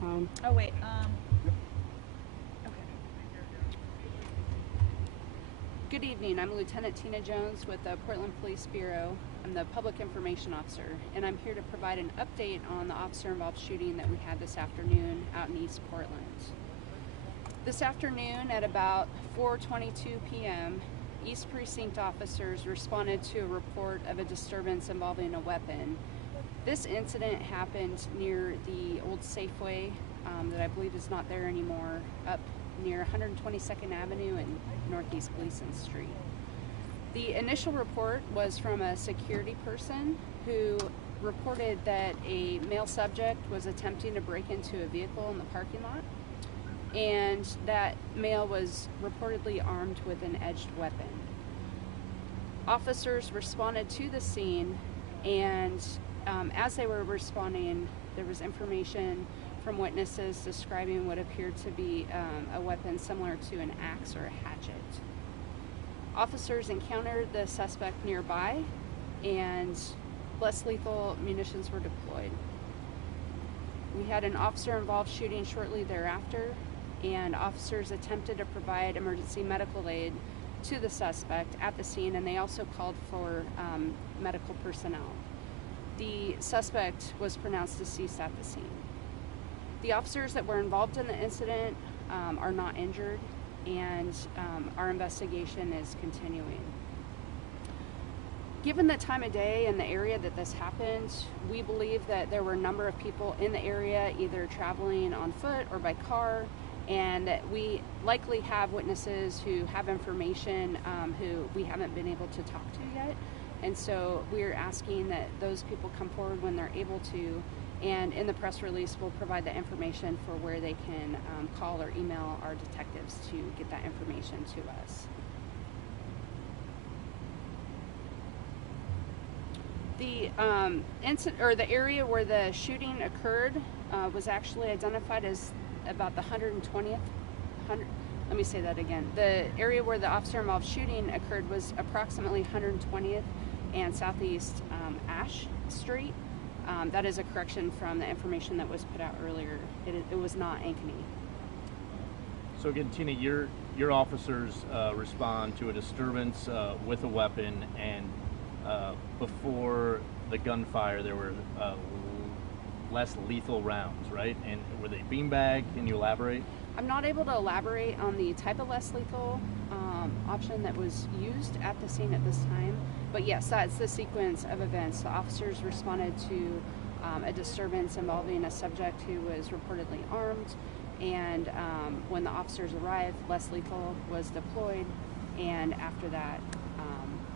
Oh, wait. Okay. Good evening. I'm Lieutenant Tina Jones with the Portland Police Bureau. I'm the Public Information Officer, and I'm here to provide an update on the officer-involved shooting that we had this afternoon out in East Portland. This afternoon at about 4:22 p.m., East Precinct officers responded to a report of a disturbance involving a weapon. This incident happened near the old Safeway that I believe is not there anymore, up near 122nd Avenue and Northeast Gleason Street. The initial report was from a security person who reported that a male subject was attempting to break into a vehicle in the parking lot, and that male was reportedly armed with an edged weapon. Officers responded to the scene, and as they were responding, there was information from witnesses describing what appeared to be a weapon similar to an axe or a hatchet. Officers encountered the suspect nearby, and less lethal munitions were deployed. We had an officer-involved shooting shortly thereafter, and officers attempted to provide emergency medical aid to the suspect at the scene, and they also called for medical personnel. The suspect was pronounced deceased at the scene. The officers that were involved in the incident are not injured, and our investigation is continuing. Given the time of day and the area that this happened, we believe that there were a number of people in the area either traveling on foot or by car, and that we likely have witnesses who have information who we haven't been able to talk to yet. And so we're asking that those people come forward when they're able to, and in the press release we'll provide the information for where they can call or email our detectives to get that information to us. The incident, or the area where the shooting occurred was actually identified as about the 120th. Let me say that again. The area where the officer-involved shooting occurred was approximately 120th and Southeast Ash Street. That is a correction from the information that was put out earlier. It was not Ankeny. So again, Tina, your officers respond to a disturbance with a weapon, and before the gunfire, there were less lethal rounds, right? And were they beanbag? Can you elaborate? I'm not able to elaborate on the type of less lethal option that was used at the scene at this time, but yes, that's the sequence of events. The officers responded to a disturbance involving a subject who was reportedly armed, and when the officers arrived, less lethal was deployed, and after that,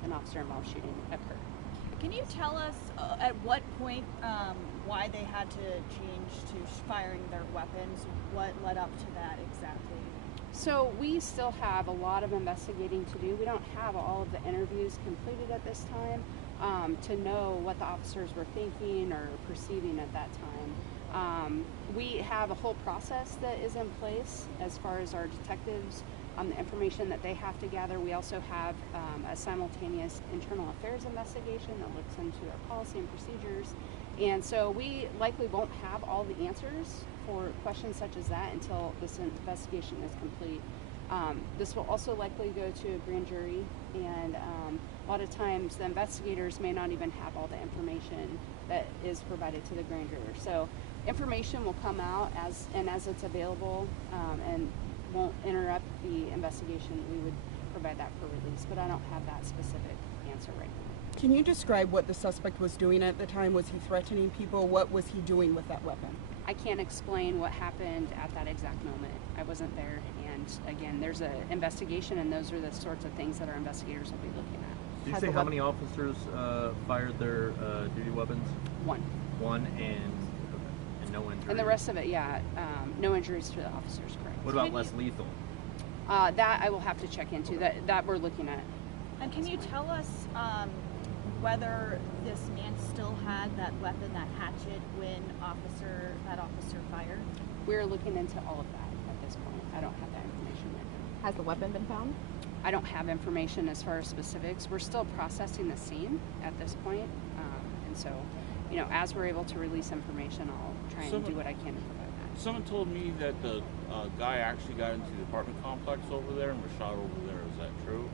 an officer-involved shooting occurred. Can you tell us at what point why they had to change to firing their weapons? What led up to that exactly? So we still have a lot of investigating to do. We don't have all of the interviews completed at this time to know what the officers were thinking or perceiving at that time. We have a whole process that is in place as far as our detectives, the information that they have to gather. We also have a simultaneous internal affairs investigation that looks into our policy and procedures. And so we likely won't have all the answers for questions such as that until this investigation is complete. This will also likely go to a grand jury, and a lot of times the investigators may not even have all the information that is provided to the grand jury. So information will come out as it's available, and won't interrupt the investigation. We would provide that for release, but I don't have that specific answer right now. Can you describe what the suspect was doing at the time? Was he threatening people? What was he doing with that weapon? I can't explain what happened at that exact moment. I wasn't there, and again, there's an investigation, and those are the sorts of things that our investigators will be looking at. Did you say how many officers fired their duty weapons? One, and no injuries? and the rest of it, yeah, no injuries to the officers, correct. What about less lethal? That I will have to check into. Okay. That we're looking at. And can you tell us whether this man still had that weapon, that hatchet, when that officer fired? We're looking into all of that at this point. I don't have that information right now. Has the weapon been found? I don't have information as far as specifics. We're still processing the scene at this point, and so, as we're able to release information, I'll try and do what I can to provide that. Someone told me that the guy actually got into the apartment complex over there and was shot over there. Is that true?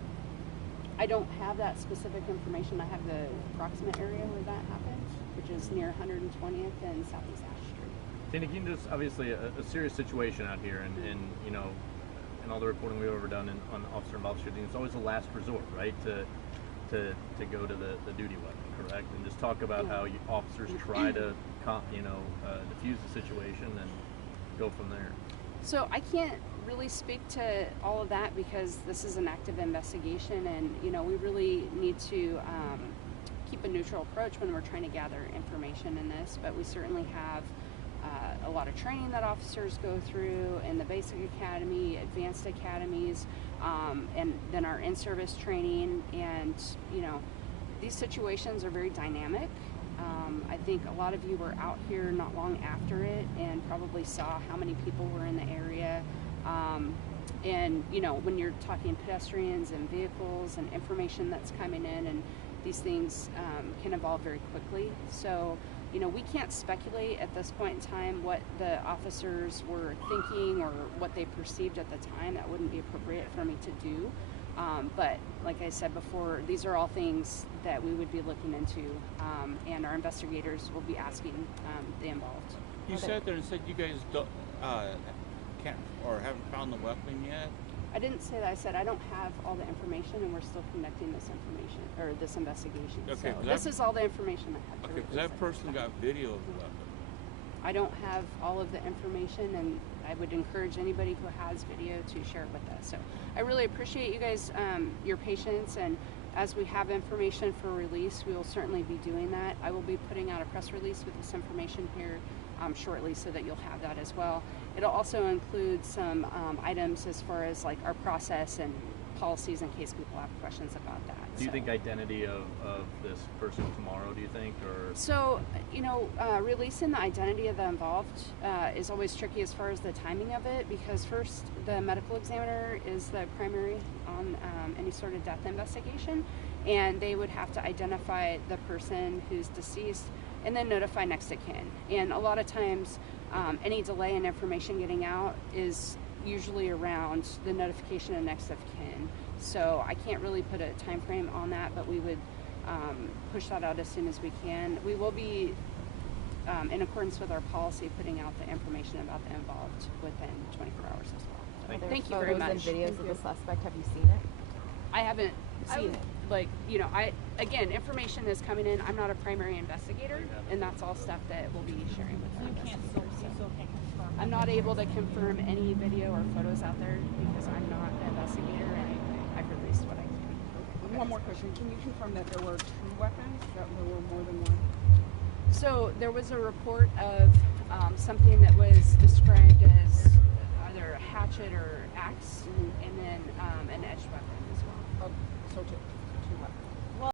I don't have that specific information. I have the approximate area where that happened, which is near 120th and Southeast Ash Street. Tina, can you just, obviously a serious situation out here, and you know, in all the reporting we've ever done on officer involved shooting, it's always a last resort, right? To go to the duty weapon, correct? And just talk about how officers try to diffuse the situation and go from there. So I can't really speak to all of that because this is an active investigation, and you know we really need to keep a neutral approach when we're trying to gather information in this. But we certainly have a lot of training that officers go through in the basic academy, advanced academies, and then our in-service training. And you know, these situations are very dynamic. I think a lot of you were out here not long after it and probably saw how many people were in the area. And you know, when you're talking pedestrians and vehicles and information that's coming in, and these things can evolve very quickly. So, you know, we can't speculate at this point in time what the officers were thinking or what they perceived at the time. That wouldn't be appropriate for me to do. But like I said before, these are all things that we would be looking into, and our investigators will be asking the involved. You sat there and said you guys don't, can't or haven't found the weapon yet. I didn't say that. I said I don't have all the information, and we're still conducting this information or this investigation. Okay, so this is all the information I have. Okay, because that person got video of the weapon. I don't have all of the information, and I would encourage anybody who has video to share it with us. So I really appreciate you guys, your patience, and as we have information for release, we will certainly be doing that. I will be putting out a press release with this information here shortly so that you'll have that as well. It'll also include some items as far as like our process and policies in case people have questions about that. Do you think identity of this person tomorrow, do you think, or? So, you know, releasing the identity of the involved is always tricky as far as the timing of it, because first, the medical examiner is the primary on any sort of death investigation, and they would have to identify the person who's deceased and then notify next of kin. And a lot of times, any delay in information getting out is usually around the notification of next of kin. So I can't really put a time frame on that, but we would push that out as soon as we can. We will be, in accordance with our policy, putting out the information about the involved within 24 hours as well. Thank you very much. Photos and videos of the suspect. Have you seen it? I haven't seen it. Like, you know, again, information is coming in. I'm not a primary investigator, and that's all stuff that we'll be sharing with our investigators. I'm not able to confirm any video or photos out there because I'm not an investigator, and I've released what I can. One more question. Can you confirm that there were 2 weapons, that there were more than one? So there was a report of something that was described as either a hatchet or axe, and then an edged weapon as well. Oh, so 2.